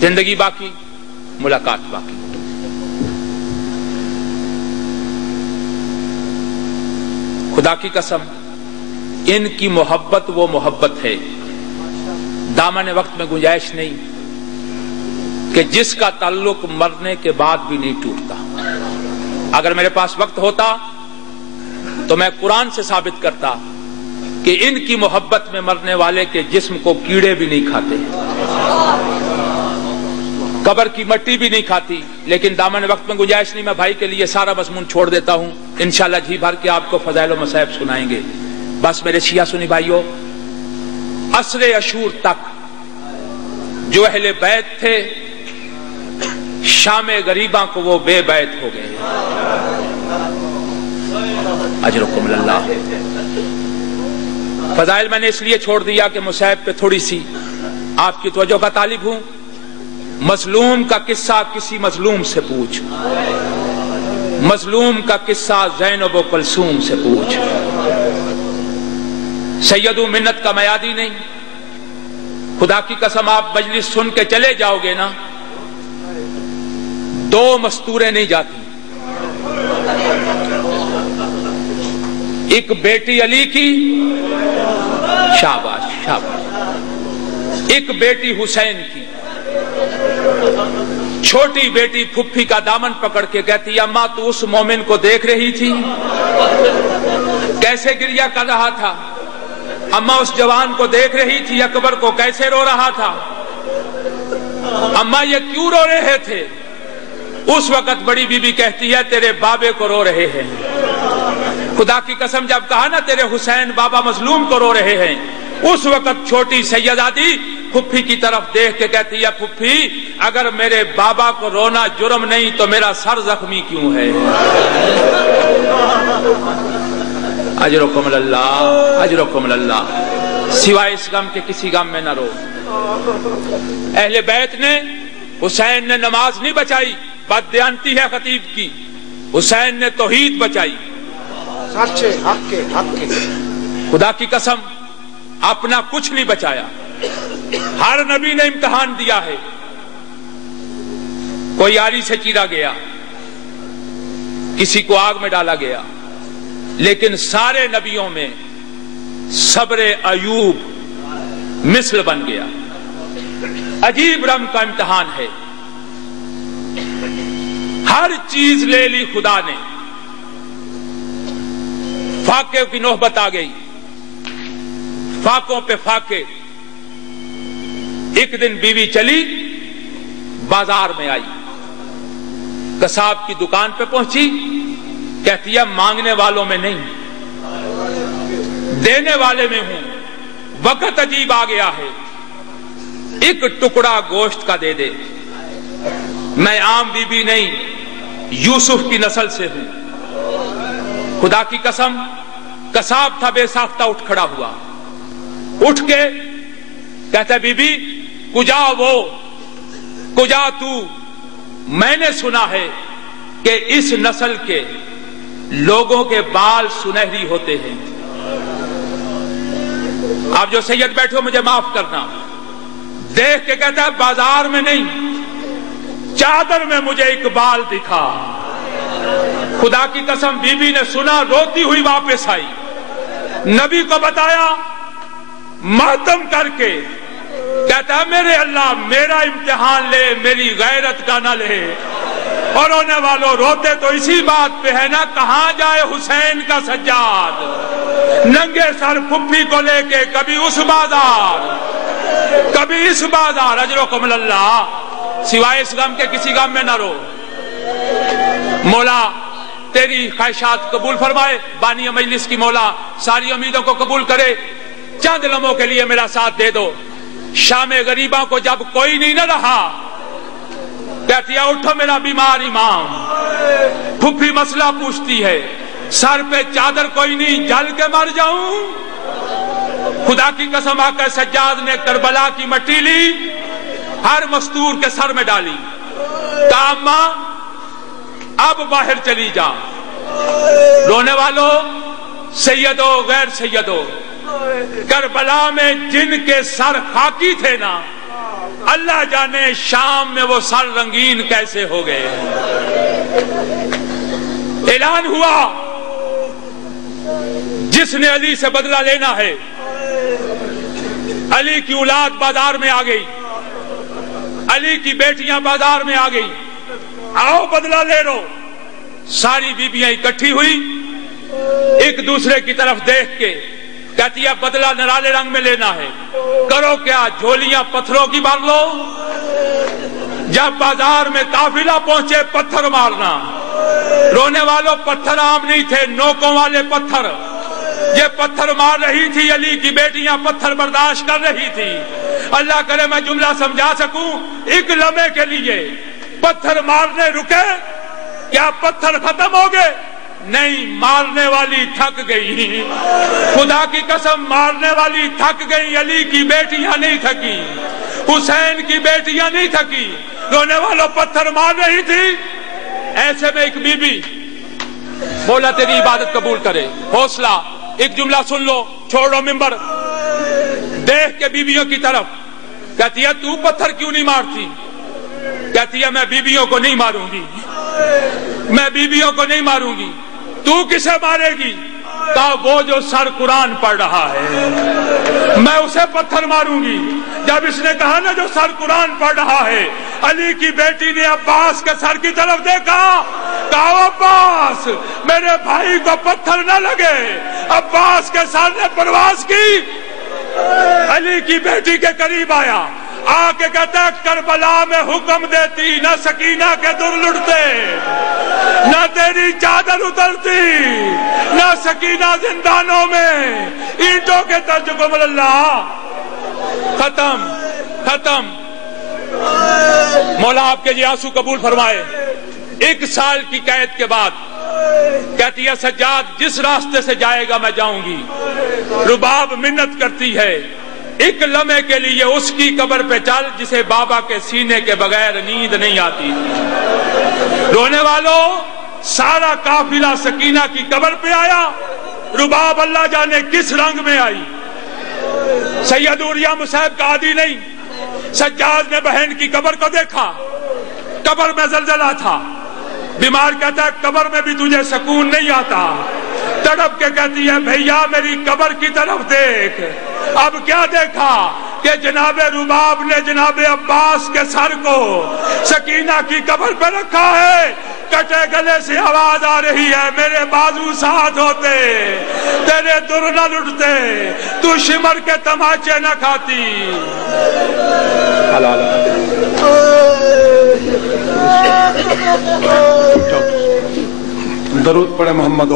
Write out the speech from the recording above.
زندگی باقی، ملاقات باقی. خدا کی قسم ان کی محبت وہ محبت ہے، دامن وقت میں گنجائش نہیں کہ جس کا تعلق مرنے کے بعد بھی نہیں ٹوٹتا. اگر میرے پاس وقت ہوتا تو میں قرآن سے ثابت کرتا کہ ان کی محبت میں مرنے والے کے جسم کو کیڑے بھی نہیں کھاتے، قبر کی مٹی بھی نہیں کھاتی. لیکن دامن وقت میں گنجائش نہیں، میں بھائی کے لیے سارا مضمون چھوڑ دیتا ہوں. انشاءاللہ جی بھر کے آپ کو فضائل و مصائب سنائیں گے. بس میرے شیعہ سنی بھائیوں، عصر عشور تک جو اہل بیت تھے شام غریباں کو وہ بے بیت ہو گئے. اجرکم اللہ. فضائل میں نے اس لیے چھوڑ دیا کہ مصائب پہ تھوڑی سی آپ کی توجہ کا طالب ہوں. مظلوم کا قصہ کسی مظلوم سے پوچھ، مظلوم کا قصہ زینب و کلثوم سے پوچھ. سید و منت کا میادی نہیں. خدا کی قسم آپ مجلس سن کے چلے جاؤ گے نا، دو مستوریں نہیں جاتی. ایک بیٹی علی کی، شاباش شاباش، ایک بیٹی حسین کی. چھوٹی بیٹی پھپھی کا دامن پکڑ کے کہتی اماں تو اس مومن کو دیکھ رہی تھی کیسے گریہ کر رہا تھا؟ اماں اس جوان کو دیکھ رہی تھی اکبر کو کیسے رو رہا تھا؟ اماں یہ کیوں رو رہے تھے؟ اس وقت بڑی بی بی کہتی ہے تیرے بابے کو رو رہے ہیں. خدا کی قسم جب کہا نا تیرے حسین بابا مظلوم کو رو رہے ہیں، اس وقت چھوٹی سیدادی پھپھی کی طرف دیکھ کے کہتی ہے پھپھی اگر میرے بابا کو رونا جرم نہیں تو میرا سر زخمی کیوں ہے؟ اجرکم اللہ، اجرکم اللہ. سوائے اس غم کے کسی غم میں نہ رو. اہل بیت نے حسین نے نماز نہیں بچائی، بددیانتی ہے خطیب کی. حسین نے توحید بچائی. خدا کی قسم اپنا کچھ نہیں بچایا. ہر نبی نے امتحان دیا ہے. کوئی آری سے چیرا گیا، کسی کو آگ میں ڈالا گیا، لیکن سارے نبیوں میں صبر ایوب مثل بن گیا. عجیب رنگ کا امتحان ہے. ہر چیز لے لی خدا نے. فاقے کی نوبت آ گئی، فاقوں پہ فاقے. ایک دن بیوی چلی بازار میں آئی، قصاب کی دکان پہ پہنچی، کہتی ہے مانگنے والوں میں نہیں دینے والے میں ہوں. وقت عجیب آ گیا ہے، ایک ٹکڑا گوشت کا دے دے. میں عام بی بی نہیں، یوسف کی نسل سے ہوں. خدا کی قسم قصاب تھا بے ساختہ اٹھ کھڑا ہوا. اٹھ کے کہتا بی بی کجا وہ کجا تو، میں نے سنا ہے کہ اس نسل کے لوگوں کے بال سنہری ہوتے ہیں. آپ جو سید بیٹھے ہو مجھے معاف کرنا. دیکھ کے کہتا ہے بازار میں نہیں، چادر میں مجھے ایک بال دکھا. خدا کی قسم بی بی نے سنا، روتی ہوئی واپس آئی، نبی کو بتایا، ماتم کر کے کہتا ہے میرے اللہ میرا امتحان لے، میری غیرت کا نہ لے. اور رونے والوں روتے تو اسی بات پہ ہے نا، کہاں جائے حسین کا سجاد ننگے سر پھپھی کو لے کے، کبھی اس بازار کبھی اس بازار. اجرکم اللہ. سوائے اس غم کے کسی غم میں نہ رو. مولا تیری خواہشات قبول فرمائے. بانی مجلس کی مولا ساری امیدوں کو قبول کرے. چند لمحوں کے لیے میرا ساتھ دے دو. شام غریباں کو جب کوئی نہیں نہ رہا، کہتی ہے اٹھو میرا بیمار امام. پھپھی مسئلہ پوچھتی ہے، سر پہ چادر کوئی نہیں، جل کے مر جاؤں. خدا کی قسم آقا سجاد نے کربلا کی مٹی لی، ہر مستور کے سر میں ڈالی. کہا ماں اب باہر چلی جا. رونے والوں سیدو غیر سیدو، کربلا میں جن کے سر خاکی تھے نا اللہ جانے شام میں وہ سر رنگین کیسے ہو گئے۔ اعلان ہوا جس نے علی سے بدلہ لینا ہے، علی کی اولاد بازار میں آ گئی، علی کی بیٹیاں بازار میں آ گئی، آؤ بدلہ لے لو۔ ساری بیویاں اکٹھی ہوئی، ایک دوسرے کی طرف دیکھ کے کہتی ہے بدلہ نرالے رنگ میں لینا ہے، کرو کیا، جھولیاں پتھروں کی بھر لو۔ جب بازار میں قافلہ پہنچے پتھر مارنا، رونے والوں پتھر عام نہیں تھے، نوکوں والے پتھر، یہ پتھر مار رہی تھی، علی کی بیٹیاں پتھر برداشت کر رہی تھی۔ اللہ کرے میں جملہ سمجھا سکوں، ایک لمحے کے لیے پتھر مارنے رکے، کیا پتھر ختم ہو گئے؟ نہیں، مارنے والی تھک گئی، خدا کی قسم مارنے والی تھک گئی۔ علی کی بیٹیاں نہیں تھکی، حسین کی بیٹیاں نہیں تھکی، رونے والوں پتھر مار رہی تھی۔ ایسے میں ایک بی بی، مولا تیری عبادت قبول کرے، حوصلہ، ایک جملہ سن لو، چھوڑو ممبر، دیکھ کے بیویوں کی طرف کہتی ہے تو پتھر کیوں نہیں مارتی؟ کہتی ہے میں بیویوں کو نہیں ماروں گی، میں بیویوں کو نہیں ماروں گی۔ تو کسے مارے گی؟ کہا وہ جو سر قرآن پڑھ رہا ہے، میں اسے پتھر ماروں گی۔ جب اس نے کہا نا جو سر قرآن پڑھ رہا ہے، علی کی بیٹی نے عباس کے سر کی طرف دیکھا، کہا عباس میرے بھائی کو پتھر نہ لگے۔ عباس کے سر نے پرواز کی، علی کی بیٹی کے قریب آیا، آ کے کہتا ہے کربلا میں حکم دیتی، نہ سکینہ کے در لٹتے، نہ تیری چادر اترتی، نہ سکینہ زندانوں میں اینٹوں کے ترجمہ۔ اللہ ختم ختم۔ مولا آپ کے یہ آنسو قبول فرمائے۔ 1 سال کی قید کے بعد کہتی ہے سجاد جس راستے سے جائے گا میں جاؤں گی۔ رباب منت کرتی ہے ایک لمحے کے لیے اس کی قبر پہ چل جسے بابا کے سینے کے بغیر نیند نہیں آتی تھی۔ رونے والوں سارا قافلہ سکینہ کی قبر پہ آیا، رباب اللہ جانے کس رنگ میں آئی۔ سید اوریا مصعب کا عادی نہیں، سجاد نے بہن کی قبر کو دیکھا، قبر میں زلزلہ تھا، بیمار کہتا ہے قبر میں بھی تجھے سکون نہیں آتا، تڑپ کے کہتی ہے بھیا میری قبر کی طرف دیکھ۔ اب کیا دیکھا کہ جناب رباب نے جناب عباس کے سر کو سکینہ کی قبر پہ رکھا ہے، کٹے گلے سے آواز آ رہی ہے میرے بازو ساتھ ہوتے، تیرے در نہ لٹتے، تو شمر کے تماچے نہ کھاتی۔ درود پڑھے محمد